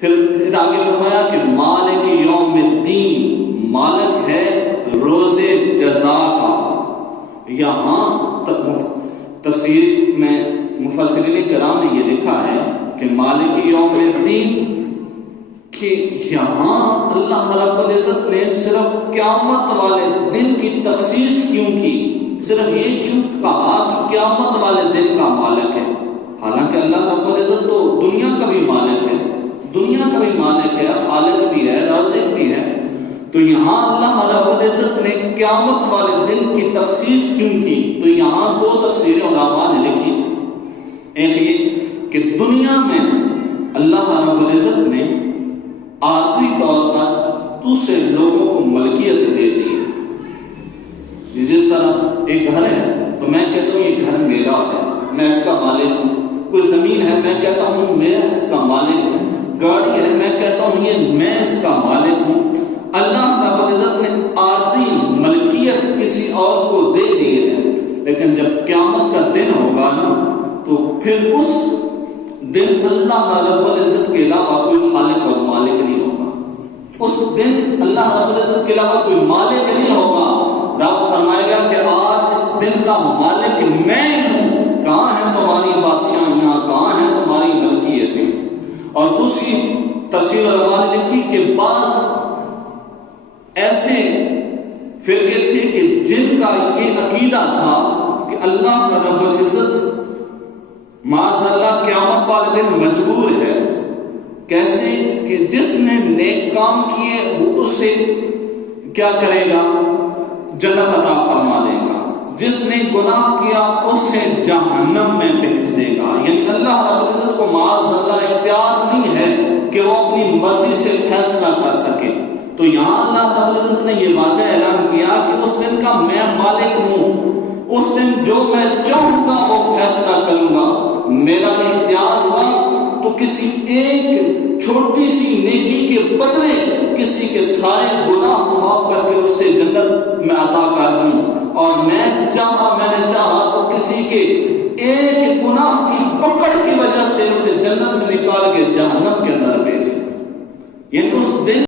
پھر آگے فرمایا کہ مالک یوم الدین، مالک ہے روز جزا کا۔ یہاں تفسیر میں مفسرین کرام نے یہ لکھا ہے کہ مالک یوم الدین، کہ یہاں اللہ رب العزت نے صرف قیامت والے دن کی تخصیص کیوں کی؟ صرف یہ کیوں کہا کہ قیامت والے دن کا مالک ہے؟ حالانکہ اللہ رب العزت تو دنیا کا بھی مالک ہے، دنیا کا بھی مالک ہے، خالق بھی ہے، رازق بھی ہے۔ تو یہاں اللہ رب العزت نے قیامت والے دن کی تخصیص کیوں کی؟ تو یہاں دو تفسیریں علماء نے لکھی۔ ایک یہ کہ دنیا میں اللہ رب العزت نے عارضی طور پر دوسرے لوگوں کو ملکیت دے دی ہے۔ جس طرح ایک گھر ہے تو میں کہتا ہوں یہ گھر میرا ہے، میں اس کا مالک ہوں۔ کوئی زمین ہے، میں کہتا ہوں میں اس کا مالک ہوں۔ گاڑی ہے، میں کہتا ہوں یہ میں اس کا مالک ہوں۔ اللہ رب العزت نے عارضی ملکیت کسی اور کو دے دی ہے، لیکن جب قیامت کا دن ہوگا نا تو پھر اس دن اللہ رب العزت کے علاوہ کوئی خالق اور مالک نہیں ہوگا۔ اس دن اللہ رب العزت کے علاوہ کوئی مالک نہیں ہوگا۔ رب فرمائے گا کہ آج اس دن کا مالک میں ہوں، کہاں ہیں تمہاری بادشاہیاں، کہاں ہیں تمہاری ملکیتیں؟ اور دوسری تفسیر علماء نے لکھی کہ بعض ایسے فرقے تھے کہ جن کا یہ عقیدہ تھا کہ اللہ رب العزت معاذ اللہ قیامت والے دن مجبور ہے۔ کیسے؟ کہ جس نے نیک کام کیے وہ اسے کیا کرے گا؟ جنت عطا فرما دے گا۔ جس نے گناہ کیا اسے جہنم میں بھیج دے گا۔ یعنی اللہ رب العزت کو معاذ اللہ اختیار نہیں ہے کہ وہ اپنی مرضی سے فیصلہ کر سکے۔ تو یہاں اللہ رب العزت نے یہ واضح اعلان کیا کہ اس دن کا میں مالک ہوں، اس دن جو میں چاہوں گا وہ فیصلہ کروں گا۔ میرا اختیار ہوا تو کسی ایک چھوٹی سی نیکی کے بدلے کسی کے سارے گناہ معاف کر کے اس سے جنت میں عطا کر دوں، اور میں نے چاہا تو کسی کے ایک گناہ کی پکڑ کی وجہ سے اسے جنت سے نکال کے جہنم کے اندر بھیجے۔ یعنی اس